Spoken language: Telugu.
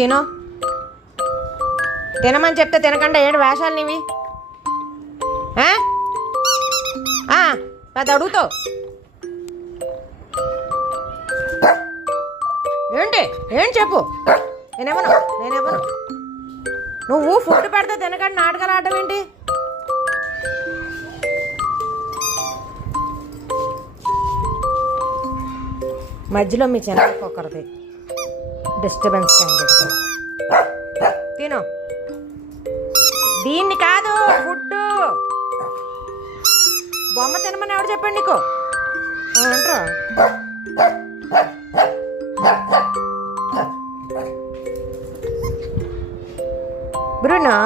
తిను. తినమని చెప్తే తినకుండా ఏంటి వేషాలు నీవి? అది అడుగుతావు ఏంటి? ఏంటి చెప్పు. నేనేమను నువ్వు ఫుడ్ పెడితే తినకుండా నాటకాలు ఆడటం ఏంటి? మధ్యలో మీ చెన్నైకి ఒకరిది డిస్టర్బెన్స్ క్యాండిడేట్. తిను. దీన్ని కాదు, ఫుడ్. బొమ్మ తినమని ఎవరు చెప్పండి నీకు? అంటారా బ్రూనో?